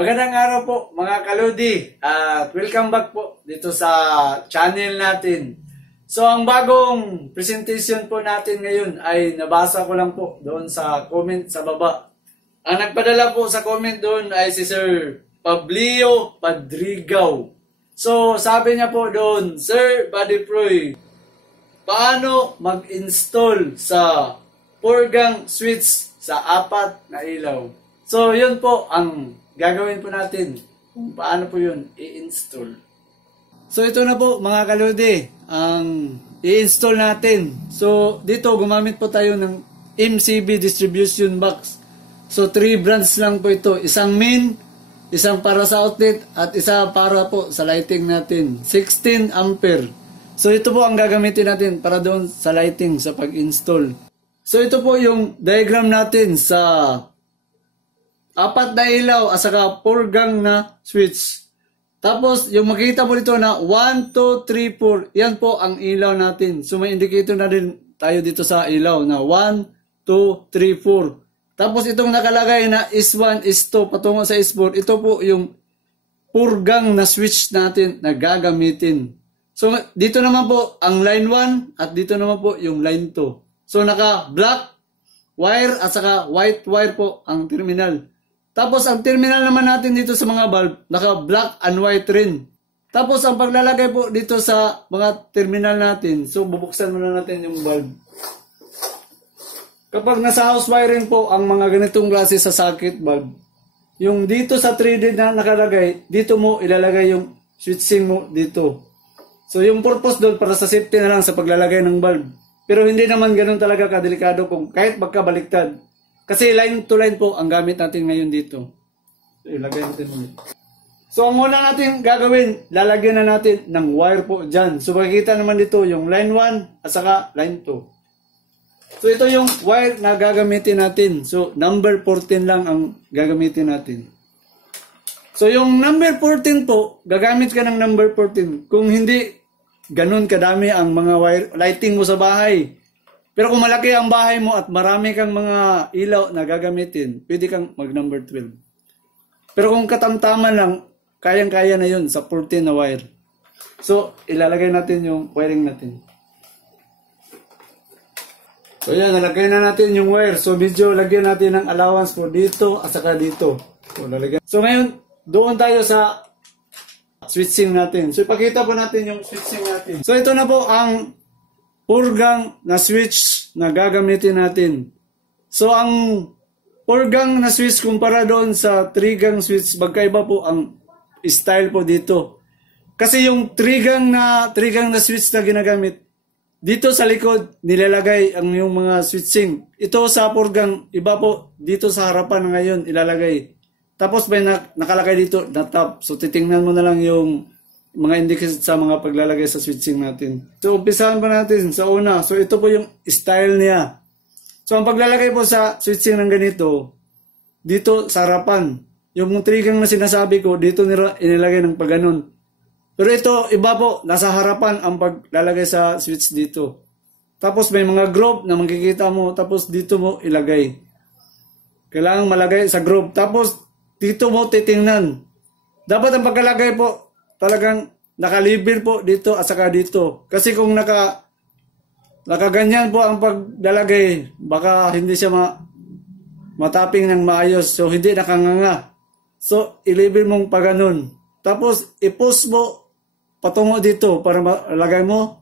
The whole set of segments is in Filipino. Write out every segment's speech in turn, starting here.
Magandang araw po mga kaludi at welcome back po dito sa channel natin. So ang bagong presentation po natin ngayon ay nabasa ko lang po doon sa comment sa baba. Ang nagpadala po sa comment doon ay si Sir Pablio Padrigao. So sabi niya po doon, Sir Buddy Proy, paano mag-install sa Purgang switch sa 4 na ilaw? So yun po ang gagawin po natin kung paano po yun i-install. So ito na po mga kaludi ang i-install natin. So dito gumamit po tayo ng MCB distribution box. So 3 brands lang po ito. Isang main, isang para sa outlet at isa para po sa lighting natin. 16 ampere. So ito po ang gagamitin natin para doon sa lighting sa pag-install. So ito po yung diagram natin sa 4 na ilaw at saka Purgang na switch. Tapos yung makikita mo dito na 1, 2, 3, 4. Yan po ang ilaw natin. So may indicator na din tayo dito sa ilaw na 1, 2, 3, 4. Tapos itong nakalagay na is1, is2 patungo sa is4. Ito po yung Purgang na switch natin na gagamitin. So dito naman po ang line 1 at dito naman po yung line 2. So naka black wire at saka white wire po ang terminal. Tapos ang terminal naman natin dito sa mga bulb, naka black and white rin. Tapos ang paglalagay po dito sa mga terminal natin, so bubuksan muna natin yung bulb. Kapag nasa house wiring po ang mga ganitong klase sa socket bulb, yung dito sa 3D na nakalagay, dito mo ilalagay yung switching mo dito. So yung purpose doon para sa safety na lang sa paglalagay ng bulb. Pero hindi naman ganun talaga kadelikado kung kahit magkabaliktad. Kasi line to line po ang gamit natin ngayon dito. So, ilagay natin ulit. So ang una natin gagawin, lalagyan na natin ng wire po dyan. So makikita naman dito yung line 1 at saka line 2. So ito yung wire na gagamitin natin. So number 14 lang ang gagamitin natin. So yung number 14 po, gagamit ka ng number 14. Kung hindi ganun kadami ang mga wire, lighting mo sa bahay. Pero kung malaki ang bahay mo at marami kang mga ilaw na gagamitin, pwede kang mag number 12. Pero kung katamtaman lang, kayang-kaya na yun sa 14 na wire. So, ilalagay natin yung wiring natin. So yan, nalagay na natin yung wire. So medyo lagyan natin ng allowance po dito at saka dito. So ngayon, doon tayo sa switching natin. So ipakita po natin yung switching natin. So ito na po ang Purgang na switch na gagamitin natin. So ang Purgang na switch kumpara doon sa 3-gang switch, magkaiba po ang style po dito. Kasi yung 3-gang na switch na ginagamit, dito sa likod nilalagay ang yung mga switching. Ito sa Purgang, iba po dito sa harapan ngayon ilalagay. Tapos may nakalagay dito na top. So titingnan mo na lang yung mga indicator sa mga paglalagay sa switching natin. So umpisahan pa natin sa una. So ito po yung style niya. So ang paglalagay po sa switching ng ganito, dito sa harapan. Yung 3-gang na sinasabi ko, dito nila inilagay ng pagganon. Pero ito, iba po, nasa harapan ang paglalagay sa switch dito. Tapos may mga groove na makikita mo, tapos dito mo ilagay. Kailangan malagay sa groove. Tapos dito mo titingnan. Dapat ang pagkalagay po, talagang nakalibir po dito at saka dito. Kasi kung nakaganyan po ang paglalagay, baka hindi siya mataping ng maayos. So hindi nakanganga. So ilibir mong pa ganun. Tapos i-push mo patungo dito para malagay mo.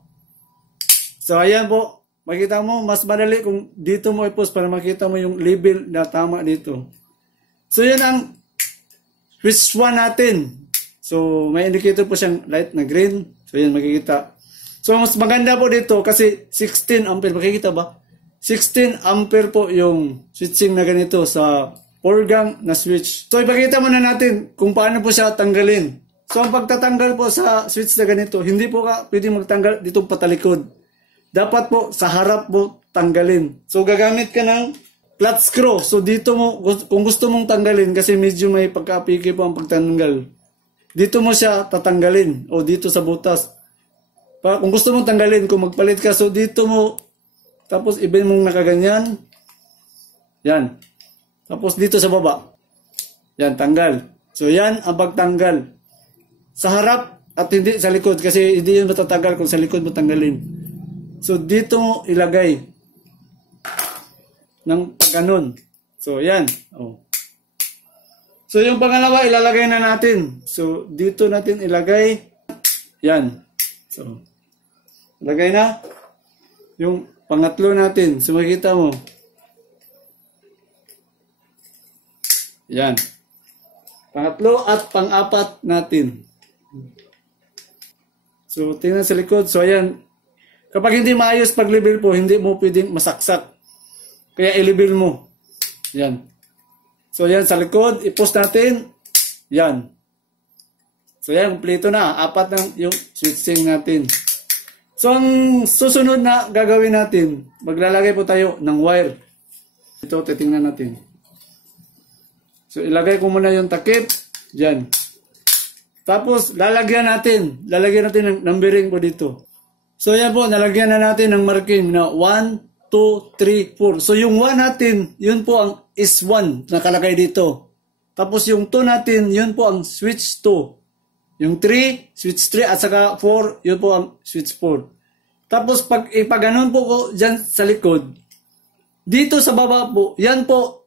So ayan po, makita mo mas madali kung dito mo i-push para makita mo yung label na tama dito. So yan ang switch 1 natin. So may indicator po siyang light na green. So yan makikita. So mas maganda po dito kasi 16 ampere. Makikita ba? 16 ampere po yung switching na ganito sa Purgang na switch. So ipakita muna natin kung paano po siya tanggalin. So ang pagtatanggal po sa switch na ganito, hindi po ka pwede magtanggal dito patalikod. Dapat po sa harap po tanggalin. So gagamit ka ng flat screw. So dito mo, kung gusto mong tanggalin kasi medyo may pagka-picky po ang pagtanggal. Dito mo siya tatanggalin o dito sa butas. Kung gusto mong tanggalin, kung magpalit ka, so dito mo, tapos ibin mong nakaganyan. Yan. Tapos dito sa baba. Yan, tanggal. So yan ang pagtanggal. Sa harap at hindi sa likod kasi hindi yun matatanggal kung sa likod mo tanggalin. So dito mo ilagay ng pagganon. So yan. Oh. So yung pangalawa ilalagay na natin. So dito natin ilagay. Yan. So ilagay na. Yung pangatlo natin. So makikita mo. Yan. Pangatlo at pang-apat natin. So, tingnan sa likod. So, ayan. Kapag hindi maayos pag-level po, hindi mo pwedeng masaksak. Kaya i-level mo. Yan. So, yan sa likod. I-post natin. Yan. So, yan. Kompleto na. Apat ng yung switching natin. So, ang susunod na gagawin natin, maglalagay po tayo ng wire. Ito, titingnan natin. So, ilagay ko muna yung takip. Diyan. Tapos, lalagyan natin ng numbering po dito. So, yan po, nalagyan na natin ng marking na 1, 2, 3, 4. So, yung 1 natin, yun po ang is 1 nakalagay dito. Tapos, yung 2 natin, yun po ang switch 2. Yung 3, switch 3, at saka 4, yun po ang switch 4. Tapos, pag ipaganon po ko dyan sa likod, dito sa baba po, yan po,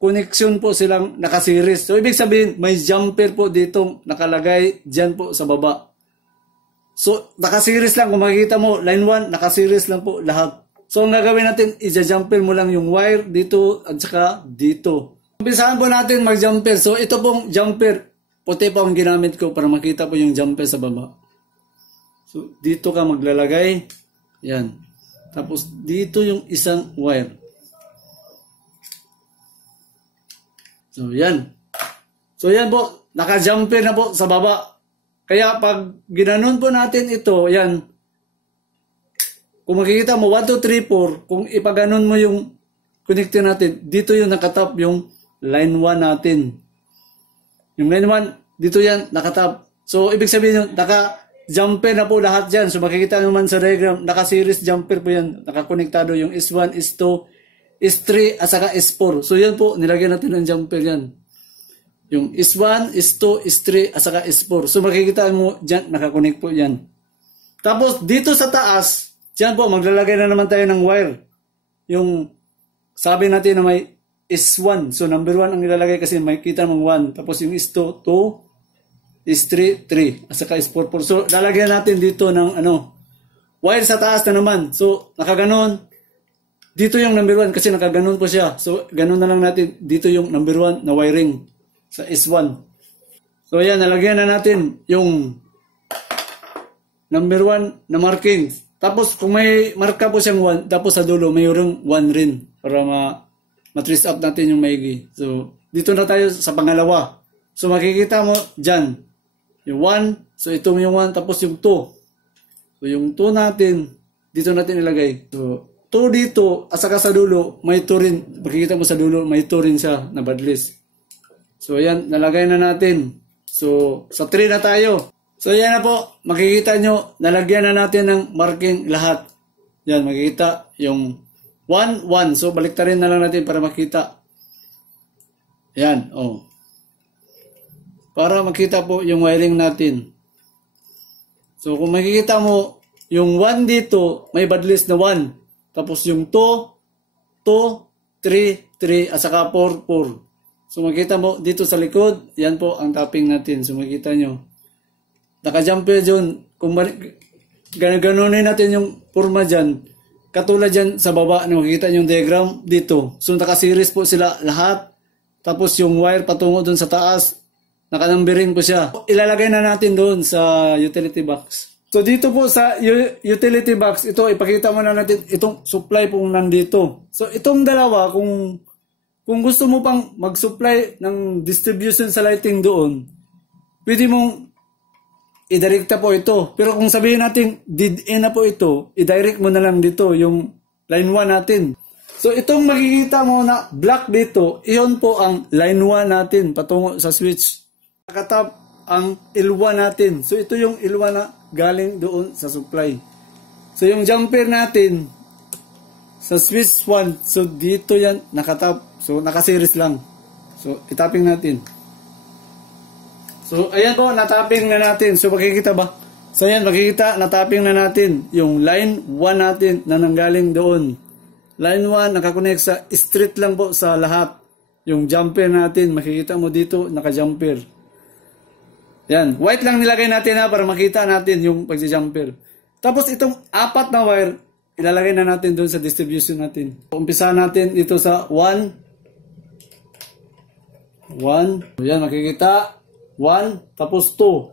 connection po silang nakasiris. So, ibig sabihin, may jumper po dito nakalagay dyan po sa baba. So, nakasiris lang. Kung makikita mo, line 1, nakasiris lang po lahat. So, ang gagawin natin, i-jumper mo lang yung wire dito at saka dito. Umpisahan po natin mag-jumper. So, ito pong jumper. Puti pa ang ginamit ko para makita po yung jumper sa baba. So, dito ka maglalagay. Yan. Tapos, dito yung isang wire. So, yan. So, yan po. Naka-jumper na po sa baba. Kaya, pag ginanon po natin ito, yan. Kung makikita mo, 1, 2, 3, 4, kung ipaganon mo yung connector natin, dito yung nakatap yung line 1 natin. Yung line 1, dito yan, nakatap. So, ibig sabihin yung naka-jumper na po lahat dyan. So, makikita naman sa diagram, naka-series jumper po yan. Nakakonektado yung S1, S2, S3 at saka S4. So yan po, nilagyan natin ng jumper yan. Yung S1, S2, S3 at saka S4. So makikita mo dyan, nakakonect po yan. Tapos dito sa taas, dyan po, maglalagay na naman tayo ng wire. Yung sabi natin na may S1. So number 1 ang ilalagay kasi makikita mong 1. Tapos yung S2, 2, S3, 3 at saka S4, 4. So lalagyan natin dito ng wire sa taas na naman. So nakaganon. Dito yung number 1 kasi nakaganon po siya. So, ganon na lang natin. Dito yung number 1 na wiring sa S1. So, yan. Nalagyan na natin yung number 1 na marking. Tapos, kung may marka po siyang 1, tapos sa dulo, mayroong 1 rin para matrace up natin yung maigi. So, dito na tayo sa pangalawa. So, makikita mo dyan. Yung 1. So, itong yung 1. Tapos yung 2. So, yung 2 natin, dito natin ilagay. So, 2 dito, at saka sa dulo, may 2 rin. Makikita mo sa dulo, may 2 rin siya na badlist. So, yan, nalagay na natin. So, sa 3 na tayo. So, yan na po. Makikita nyo, nalagyan na natin ng marking lahat. Yan, makikita yung 1, 1. So, baliktarin na lang natin para makita. Yan, oh. Para makita po yung wiring natin. So, kung makikita mo, yung 1 dito, may badlist na 1. Tapos yung 2, 3, 3, at saka 4, 4. So makita mo dito sa likod, yan po ang tapping natin. So makita nyo. Naka-jumper dyan. Kung ganonin natin yung forma dyan, katulad dyan sa baba, makikita nyo yung diagram dito. So naka-series po sila lahat. Tapos yung wire patungo dun sa taas, naka-numbering po siya. Ilalagay na natin doon sa utility box. So dito po sa utility box, ito ipakita mo na natin itong supply pong nandito. So itong dalawa, kung gusto mo pang mag-supply ng distribution sa lighting doon, pwede mong i-directa po ito. Pero kung sabihin natin dead end na po ito, i-direct mo na lang dito yung line 1 natin. So itong makikita mo na black dito, iyon po ang line 1 natin patungo sa switch. Nakatap ang L1 natin. So ito yung L1 na galing doon sa supply. So yung jumper natin sa switch 1, so dito yan nakatap. So nakaseries lang. So itaping natin. So, ayan po, natapping na natin. So, makikita ba? So, ayan, makikita, natapping na natin yung line 1 natin na nanggaling doon. Line 1, nakakonect sa street lang po sa lahat. Yung jumper natin, makikita mo dito, naka-jumper. Yan, white lang nilagay natin ha, para makita natin yung pagsi-jumper. Tapos, itong 4 na wire, ilalagay na natin doon sa distribution natin. Umpisa natin ito sa 1. 1. Yan, makikita. 1. Tapos 2. So,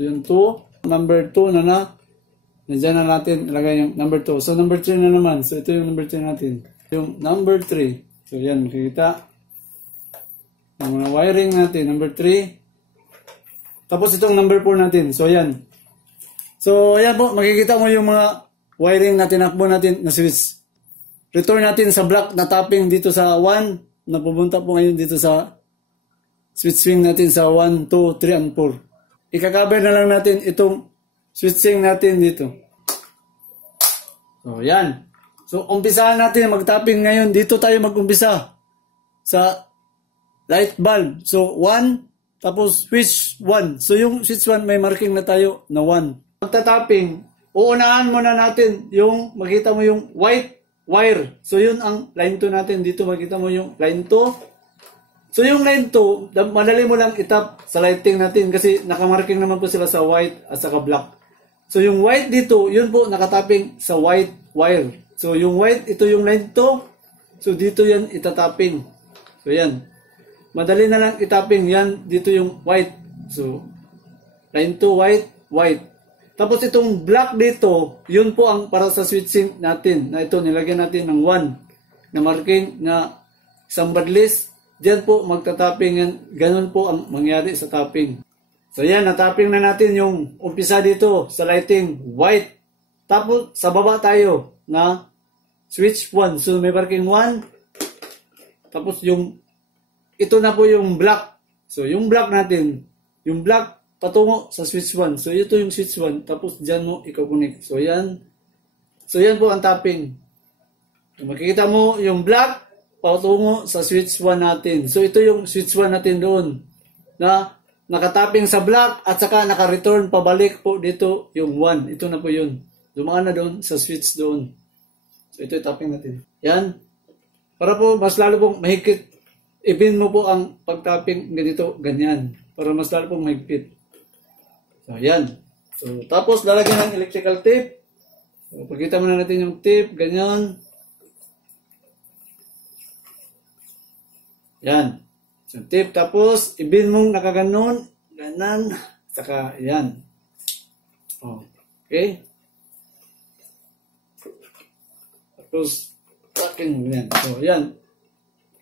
yung 2. Number 2 na. Nandiyan na natin ilagay yung number 2. So, number 3 na naman. So, ito yung number 3 natin. Yung number 3. So, yan, makikita. Yung mga wiring natin. Number 3. Tapos, itong number 4 natin. So, yan. So, yan po. Makikita mo yung mga wiring na tinakbo natin na switch. Return natin sa block na tapping dito sa 1. Na pupunta po ngayon dito sa switching natin sa 1, 2, 3, and 4. Ika-cover na lang natin itong switching natin dito. So, yan. So, umpisahan natin mag-tapping ngayon. Dito tayo mag-umpisa sa light bulb. So, 1, tapos switch 1. So, yung switch 1, may marking na tayo na 1. Pagta-tapping, uunahan muna natin yung, makita mo yung white wire. So, yun ang line 2 natin. Dito makita mo yung line 2. So, yung line 2, madali mo lang itap sa lighting natin kasi nakamarking naman po sila sa white at saka black. So, yung white dito, yun po nakatapping sa white wire. So, yung white, ito yung line 2. So, dito yan itatapping. So, yan. Madali na lang itapping. Yan, dito yung white. So, line 2, white, white. Tapos, itong black dito, yun po ang para sa switching natin. Na ito, nilagyan natin ng 1 na marking na isang badlist. Diyan po magta-tapping yan. Ganun po ang mangyari sa tapping. So yan, na-tapping na natin yung umpisa dito sa lighting white. Tapos sa baba tayo na switch 1. So may marking 1. Tapos yung ito na po yung black. So yung black natin, yung black patungo sa switch 1. So ito yung switch 1. Tapos diyan mo i-connect. So yan. So yan po ang tapping. So, makikita mo yung black patungo sa switch 1 natin. So, ito yung switch 1 natin doon na nakatapping sa black at saka naka-return pabalik po dito yung 1. Ito na po yun. Dumaan na doon sa switch doon. So, ito yung tapping natin. Yan. Para po mas lalo pong mahigpit. I-pin mo po ang pag-tapping ganito, ganyan. Para mas lalo pong mahigpit. So, yan. So, tapos lalagyan ng electrical tape. So, pagkita muna natin yung tape, ganyan. Yan. So, tip. Tapos, ibin mong nakaganon. Ganan. Saka, yan. Okay. Tapos, tracking. Yan. So, yan.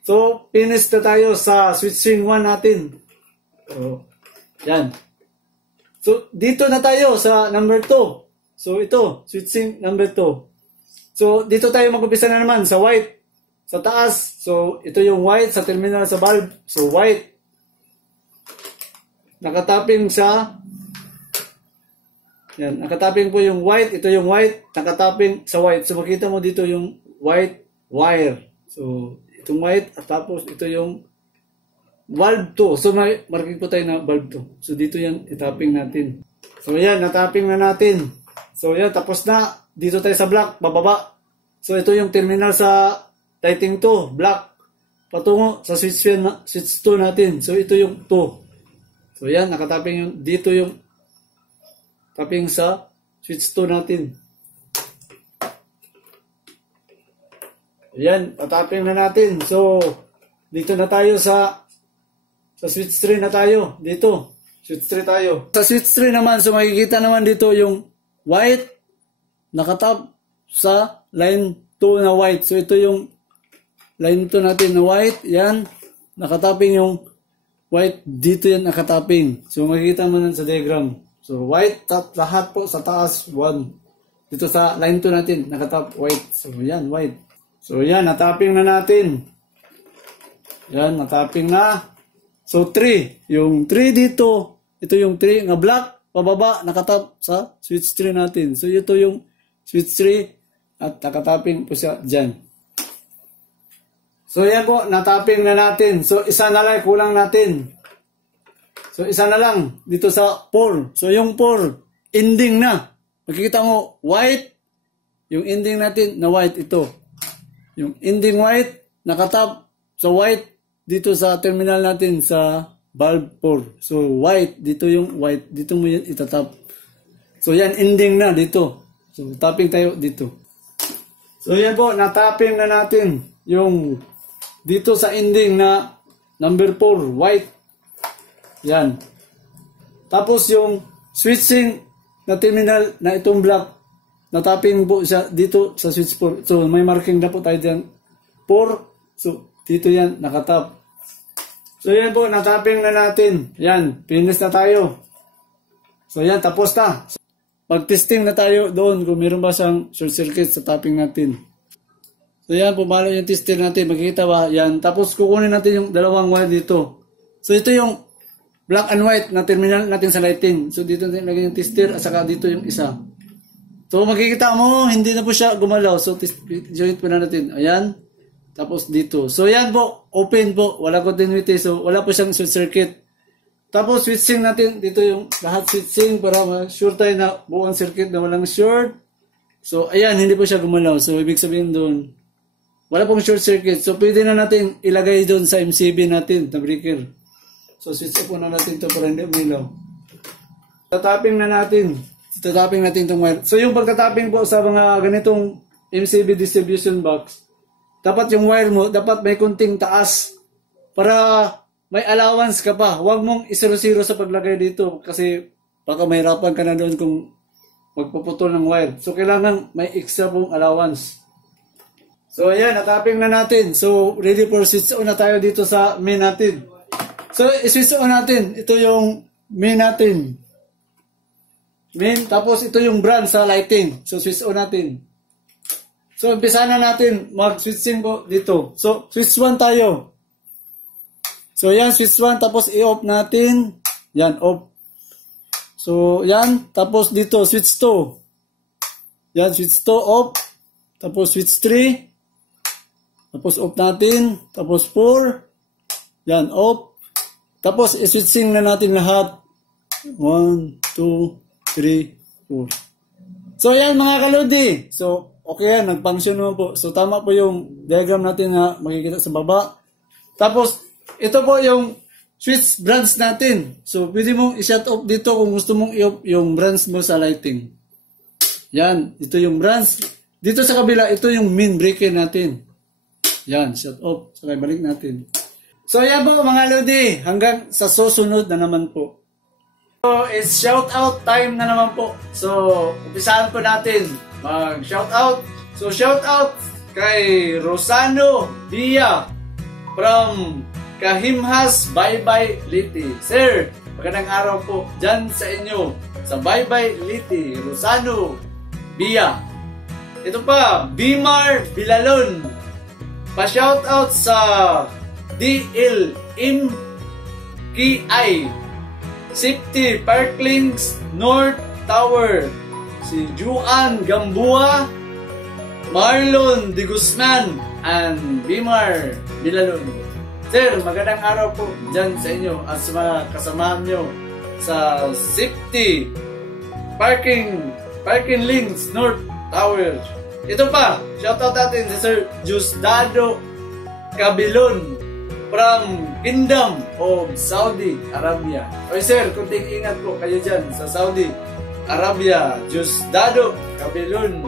So, finish na tayo sa switching 1 natin. So, yan. So, dito na tayo sa number 2. So, ito. Switching number 2. So, dito tayo mag-umpisa na naman sa white. Sa taas, so ito yung white sa terminal sa bulb. So white. Nakatapping sa yan, nakatapping po yung white. Ito yung white, nakatapping sa white. So makita mo dito yung white wire. So itong white at tapos ito yung bulb 2. So may marking po tayo na bulb 2. So dito yan itapping natin. So yan, natapping na natin. So yan, tapos na. Dito tayo sa black, bababa. So ito yung terminal sa lighting 2, black, patungo sa switch 2 natin. So, ito yung 2. So, yan, nakatapping yung, dito yung tapping sa switch 2 natin. Yan, tapping na natin. So, dito na tayo sa switch 3 na tayo. Dito, switch 3 tayo. Sa switch 3 naman, so makikita naman dito yung white, nakatap sa line 2 na white. So, ito yung line 2 natin na white, yan. Nakatapping yung white, dito yan nakatapping. So, makikita mo nun sa diagram. So, white, lahat po sa taas, 1. Dito sa line 2 natin, nakatap white. So, yan, white. So, yan, natapping na natin. Yan, natapping na. So, 3. Yung 3 dito, ito yung 3 nga black, pababa, nakatap sa switch 3 natin. So, ito yung switch 3 at nakatapping po siya dyan. So, yan po, natapping na natin. So, isa na lang, kulang natin. So, isa na lang dito sa 4. So, yung 4, ending na. Makikita mo, white. Yung ending natin na white, ito. Yung ending white, nakatap sa white dito sa terminal natin sa valve 4. So, white, dito yung white. Dito mo yan itatap. So, yan, ending na dito. So, tapping tayo dito. So, yan po, natapping na natin yung dito sa ending na number 4, white. Yan. Tapos yung switching na terminal na itong black, natapping po siya dito sa switch 4. So may marking na po tayo dyan. 4. So dito yan, nakatap. So yan po, natapping na natin. Yan, finish na tayo. So yan, tapos na. So, mag-testing na tayo doon kung meron ba siyang short circuit sa tapping natin. So yan, pumalo yung tester natin. Makikita ba? Yan. Tapos kukunin natin yung dalawang wire dito. So ito yung black and white na terminal natin sa lighting. So dito natin lagay yung tester at saka dito yung isa. So makikita mo, hindi na po siya gumalaw. So joint po na natin. Ayan. Tapos dito. So yan po, open po. Wala continuity. So wala po siyang short circuit. Tapos switching natin. Dito yung lahat switching para sure tayo na buong circuit na walang short. So ayan, hindi po siya gumalaw. So ibig sabihin doon, wala pong short circuit. So pwede na natin ilagay doon sa MCB natin na breaker. So switch off na natin ito para hindi umilaw. Tatapping na natin. Tatapping natin itong wire. So yung pagtatapping po sa mga ganitong MCB distribution box, dapat yung wire mo, dapat may kunting taas para may allowance ka pa. Huwag mong isiro-siro sa paglagay dito kasi baka mahirapan ka na doon kung magpuputol ng wire. So kailangan may extra pong allowance. So ayan, natapping na natin. So ready for switch on na tayo dito sa main natin. So, i-switch on natin. Ito yung main natin. Main. Tapos, ito yung brand sa lighting. So, switch on natin. So, umpisa na natin mag-switching po dito. So, switch 1 tayo. So, yan, switch 1. Tapos, i-off natin. Yan, off. So, yan. Tapos, dito, switch 2. Yan, switch 2, off. Tapos, switch 3. Tapos, off natin. Tapos, 4. Yan, off. Tapos, i-switching na natin lahat. 1, 2, 3, 4. So, yan mga kalodi. So, okay yan. Nag-function naman po. So, tama po yung diagram natin na makikita sa baba. Tapos, ito po yung switch branch natin. So, pwede mong i-shut off dito kung gusto mong i-off yung branch mo sa lighting. Yan. Ito yung branch. Dito sa kabila, ito yung main breaker natin. Yan. Shut off. So, balik natin. So yan po mga lodi, hanggang sa susunod na naman po. So it's shout out time na naman po. So umpisahan po natin mag shout out. So shout out kay Rosano Dia from Kahimhas Baybay Liti. Sir, magandang araw po dyan sa inyo sa Baybay Liti, Rosano Dia. Ito pa, Bimar Bilalon. Pa-shout out sa DLMKI Safety Parklings North Tower, si Juan Gambua, Marlon De Guzman, and Bimar Bilalon. Sir, magandang araw po dyan sa inyo at sa mga kasamahan nyo sa Safety Parking Links North Tower. Ito pa, shoutout natin si Sir Jusdado Cabilon from Kingdom of Saudi Arabia. Oy sir, kunting ingat po kayo dyan sa Saudi Arabia. Jusdado Cabilon.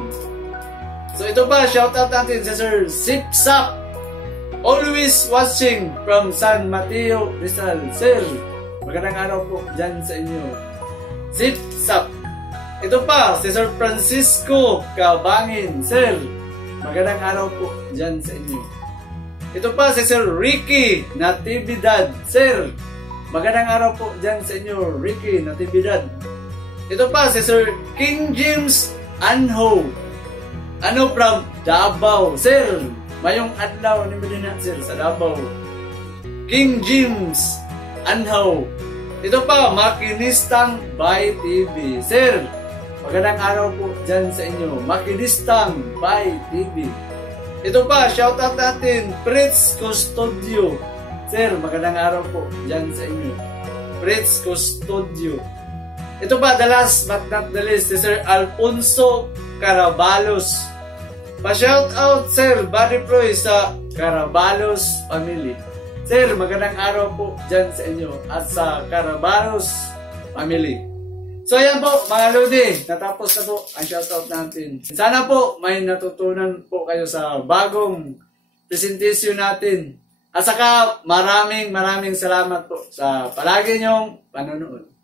So ito pa, shoutout natin si Sir Sipsap, always watching from San Mateo Rizal. Sir, magandang araw po dyan sa inyo. Sipsap. Ito pa, si Sir Francisco Cabangin. Sir, magandang araw po dyan sa inyo. Ito pa si Sir Ricky Natividad. Sir, magandang araw po dyan sa inyo, Ricky Natividad. Ito pa si Sir King James Anho. Ano from Davao. Sir, mayong adlaw ni Medina sir sa Davao. King James Anho. Ito pa, Makinistang by TV. Sir, magandang araw po dyan sa inyo, Makinistang by TV. Ito pa, shoutout natin, Fritz Custodio. Sir, magandang araw po dyan sa inyo. Fritz Custodio. Ito pa, the last but not the least, si Sir Alfonso Carabalos. Pa-shout out, Sir Buddy Proy sa Carabalos family. Sir, magandang araw po dyan sa inyo at sa Carabalos family. So ayan po mga Lodi, natapos na po ang shoutout natin. Sana po may natutunan po kayo sa bagong presentation natin. At saka maraming salamat po sa palagi niyong panonood.